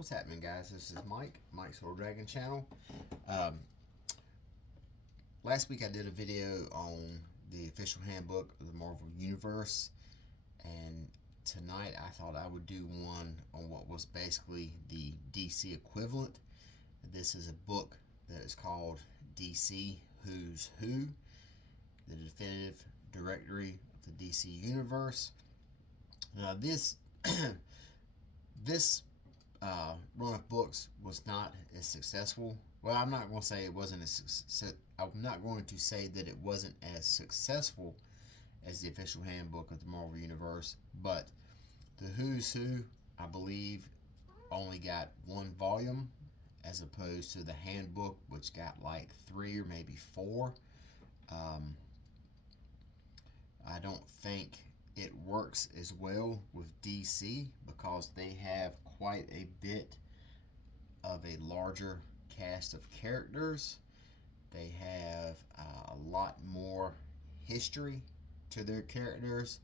What's happening, guys? This is Mike's Little Dragon channel. Um, Last week I did a video on the official handbook of the Marvel Universe, and tonight I thought I would do one on what was basically the DC equivalent. This is a book that is called DC Who's Who, the definitive directory of the DC Universe. Now this run of books was not as successful. Well, I'm not going to say it wasn't as I'm not going to say that it wasn't as successful as the official handbook of the Marvel Universe, but the Who's Who, I believe, only got one volume as opposed to the handbook, which got like 3 or maybe 4. I don't think it works as well with DC because they have quite a bit of a larger cast of characters. They have a lot more history to their characters.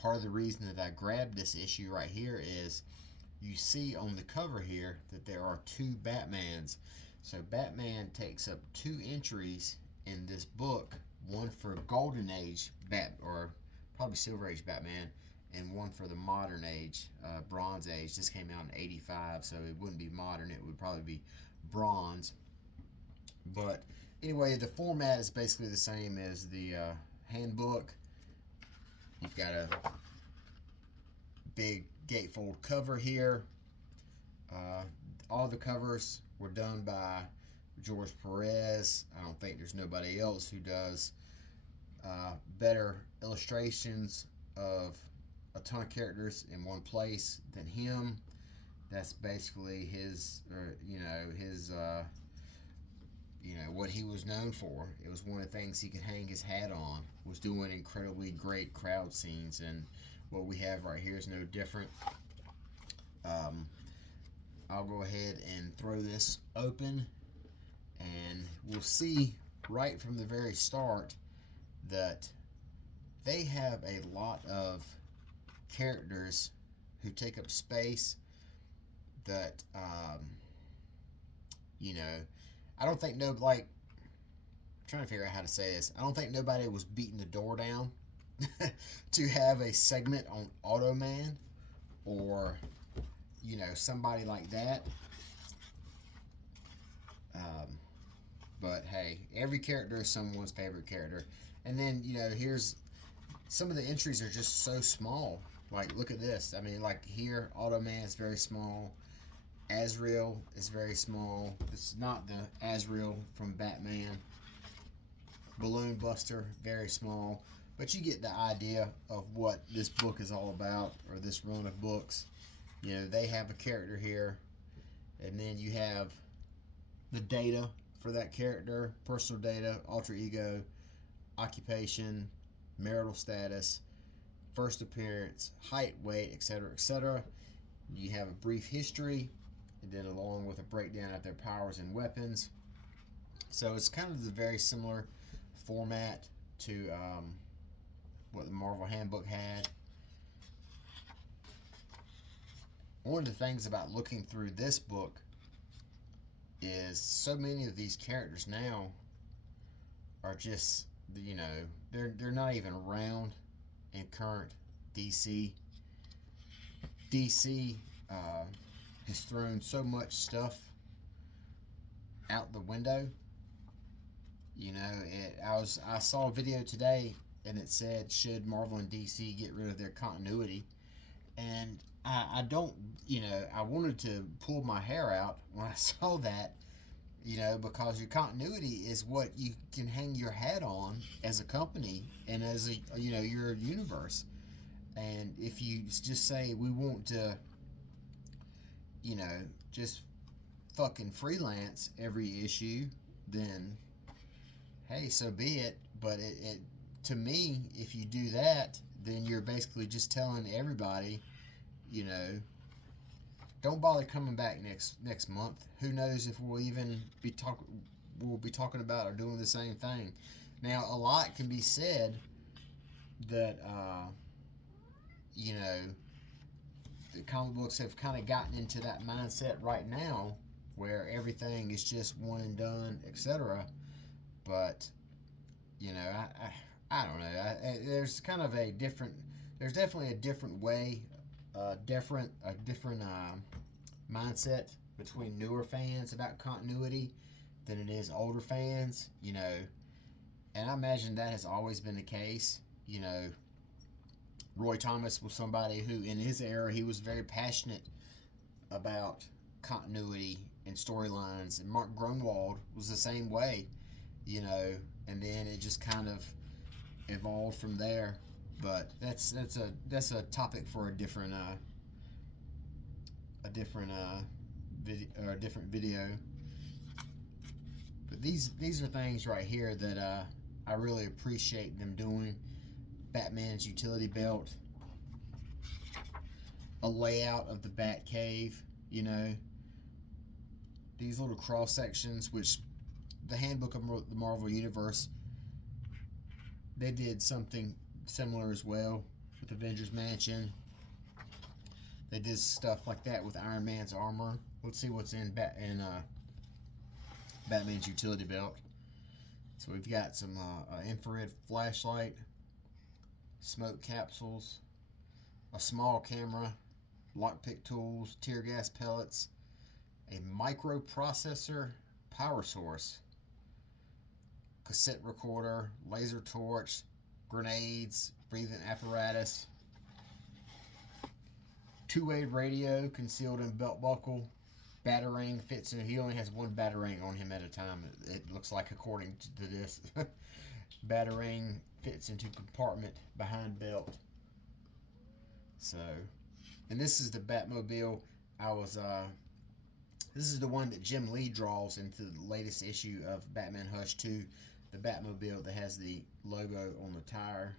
Part of the reason that I grabbed this issue right here is you see on the cover here that there are 2 Batmans. So Batman takes up 2 entries in this book, one for Golden Age or probably Silver Age Batman, and one for the Modern Age, Bronze Age. This came out in '85, so it wouldn't be modern, it would probably be bronze. But anyway, the format is basically the same as the handbook. You've got a big gatefold cover here. All the covers were done by George Perez. I don't think there's nobody else who does better illustrations of a ton of characters in one place than him. That's basically his, what he was known for. It was one of the things he could hang his hat on, was doing incredibly great crowd scenes, and what we have right here is no different. I'll go ahead and throw this open, and we'll see right from the very start that they have a lot of characters who take up space that, I don't think I'm trying to figure out how to say this. I don't think nobody was beating the door down to have a segment on Automan or, somebody like that. But hey, every character is someone's favorite character. And then, here's some of the entries are just so small. Like, look at this. I mean, like here, Automan is very small. Azrael is very small. It's not the Azrael from Batman. Balloon Buster, very small. But you get the idea of what this book is all about, or this run of books. They have a character here. And then you have the data for that character, personal data, alter ego, occupation, marital status, first appearance, height, weight, etc., etc. You have a brief history, and then along with a breakdown of their powers and weapons. So it's kind of the very similar format to what the Marvel Handbook had. One of the things about looking through this book is so many of these characters now are just, they're not even around in current DC. DC has thrown so much stuff out the window. I saw a video today and it said, should Marvel and DC get rid of their continuity? And I don't, I wanted to pull my hair out when I saw that, because your continuity is what you can hang your hat on as a company and as your universe. And if you just say we want to, just fucking freelance every issue, then hey, so be it. But to me, if you do that, then you're basically just telling everybody, don't bother coming back next month. Who knows if we'll even be talking about or doing the same thing. Now, a lot can be said that the comic books have kind of gotten into that mindset right now, where everything is just one and done, etc. But you know, I don't know. There's kind of a different. There's definitely a different way, a different mindset between newer fans about continuity than it is older fans. You know, and I imagine that has always been the case. You know, Roy Thomas was somebody who, in his era, he was very passionate about continuity and storylines, and Mark Grunwald was the same way. You know, and then it just kind of evolved from there. But that's a topic for a different video. But these are things right here that I really appreciate them doing. Batman's utility belt, a layout of the Bat Cave. You know, these little cross sections, which the Handbook of the Marvel Universe, they did something similar as well with Avengers Mansion. They did stuff like that with Iron Man's armor. Let's see what's in Batman's utility belt. So we've got some infrared flashlight, smoke capsules, a small camera, lockpick tools, tear gas pellets, a microprocessor power source, cassette recorder, laser torch, grenades, breathing apparatus, two-way radio concealed in belt buckle, batarang fits in. He only has one batarang on him at a time, it looks like, according to this. Batarang fits into compartment behind belt. So, and this is the Batmobile. This is the one that Jim Lee draws into the latest issue of Batman Hush 2. The Batmobile that has the logo on the tire.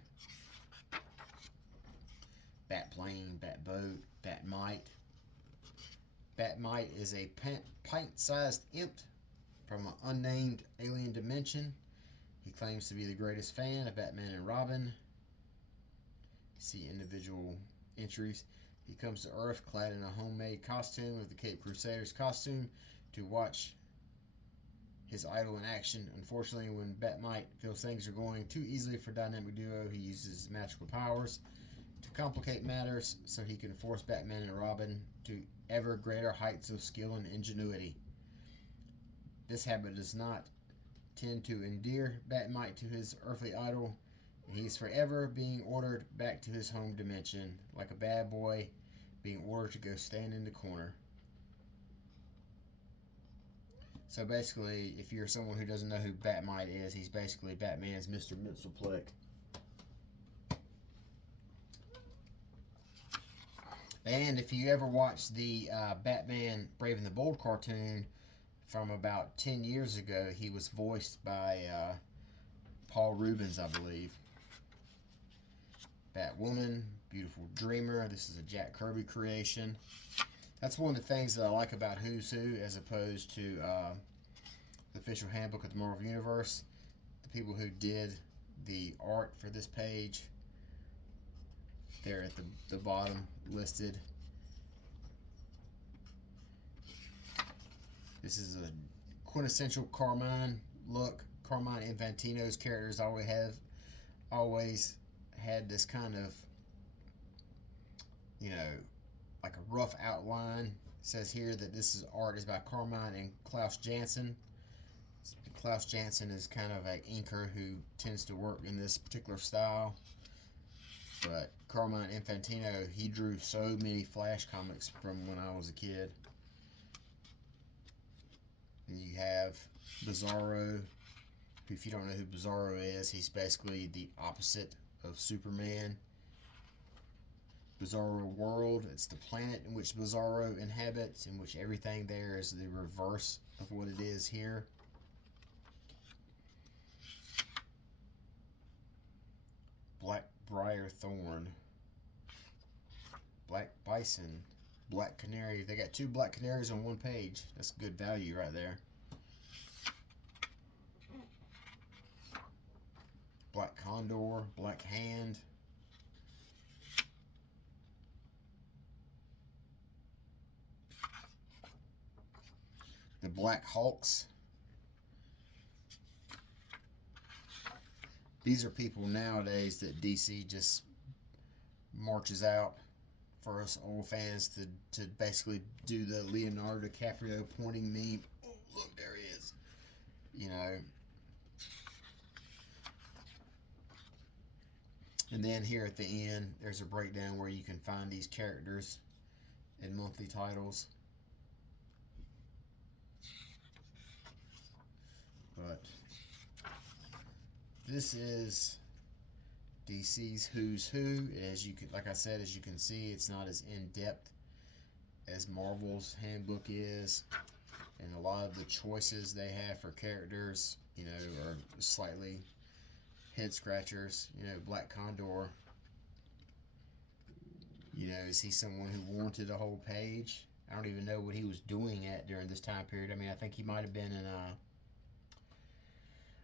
Batplane, Batboat, Batmite. Batmite is a pint-sized imp from an unnamed alien dimension. He claims to be the greatest fan of Batman and Robin. See individual entries. He comes to Earth clad in a homemade costume of the Cape Crusaders costume to watch his idol in action. Unfortunately, when Batmite feels things are going too easily for Dynamic Duo, he uses his magical powers to complicate matters so he can force Batman and Robin to ever greater heights of skill and ingenuity. This habit does not tend to endear Batmite to his earthly idol, and he's forever being ordered back to his home dimension, like a bad boy being ordered to go stand in the corner. So basically, if you're someone who doesn't know who Batmite is, he's basically Batman's Mr. Mxyzptlk. And if you ever watched the Batman Brave and the Bold cartoon from about 10 years ago, he was voiced by Paul Rubens, I believe. Batwoman, Beautiful Dreamer. This is a Jack Kirby creation. That's one of the things that I like about Who's Who as opposed to the official handbook of the Marvel Universe. The people who did the art for this page, they're at the bottom listed. This is a quintessential Carmine look. Carmine Infantino's characters always had this kind of, you know, like a rough outline. It says here that this art is by Carmine and Klaus Janson. Klaus Janson is kind of an inker who tends to work in this particular style. But Carmine Infantino, he drew so many Flash comics from when I was a kid. And you have Bizarro. If you don't know who Bizarro is, he's basically the opposite of Superman. Bizarro World, it's the planet in which Bizarro inhabits, in which everything there is the reverse of what it is here. Black Briar Thorn, Black Bison, Black Canary. They got two Black Canaries on one page. That's good value right there. Black Condor, Black Hand, Black Hawks. These are people nowadays that DC just marches out for us old fans to basically do the Leonardo DiCaprio pointing meme. Oh, look, there he is. You know. And then here at the end, there's a breakdown where you can find these characters in monthly titles. But this is DC's Who's Who. As you can, like I said, as you can see, it's not as in depth as Marvel's handbook is, and a lot of the choices they have for characters, you know, are slightly head scratchers. You know, Black Condor. You know, is he someone who warranted a whole page? I don't even know what he was doing at during this time period. I mean, I think he might have been in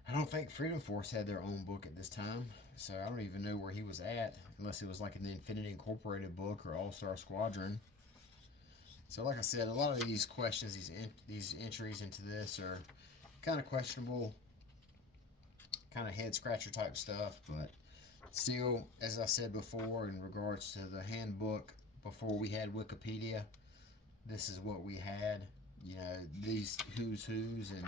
I don't think Freedom Force had their own book at this time, so I don't even know where he was at, unless it was like in the Infinity Incorporated book or All-Star Squadron. So like I said, a lot of these questions, these entries into this are kind of questionable, kind of head-scratcher type stuff, but still, as I said before, in regards to the handbook, before we had Wikipedia, this is what we had. You know, these who's and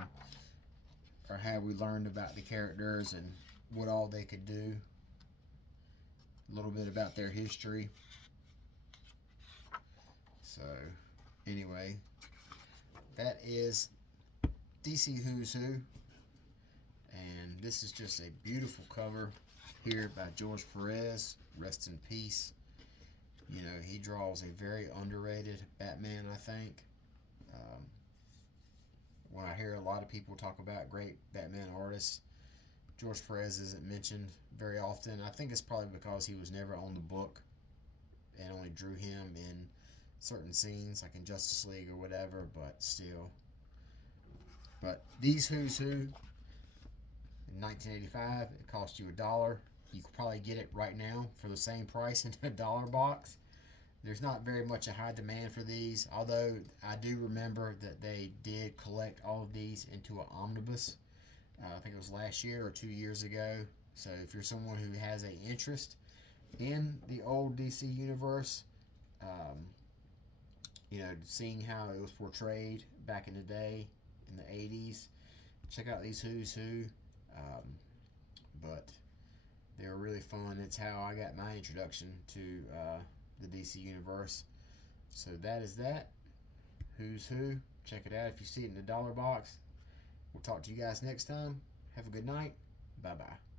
or how we learned about the characters and what all they could do. A little bit about their history. So, anyway, that is DC Who's Who. And this is just a beautiful cover here by George Perez. Rest in peace. You know, he draws a very underrated Batman, I think. When I hear a lot of people talk about great Batman artists, George Perez isn't mentioned very often. I think it's probably because he was never on the book and only drew him in certain scenes, like in Justice League or whatever, but still. But these Who's Who, in 1985, it cost you $1. You could probably get it right now for the same price in a dollar box. There's not very much a high demand for these, although I do remember that they did collect all of these into an omnibus. I think it was last year or 2 years ago. So if you're someone who has an interest in the old DC universe, you know, seeing how it was portrayed back in the day, in the 80s, check out these Who's Who. But they were really fun. It's how I got my introduction to the DC universe. So that is that. Who's Who. Check it out if you see it in the dollar box. We'll talk to you guys next time. Have a good night. Bye-bye.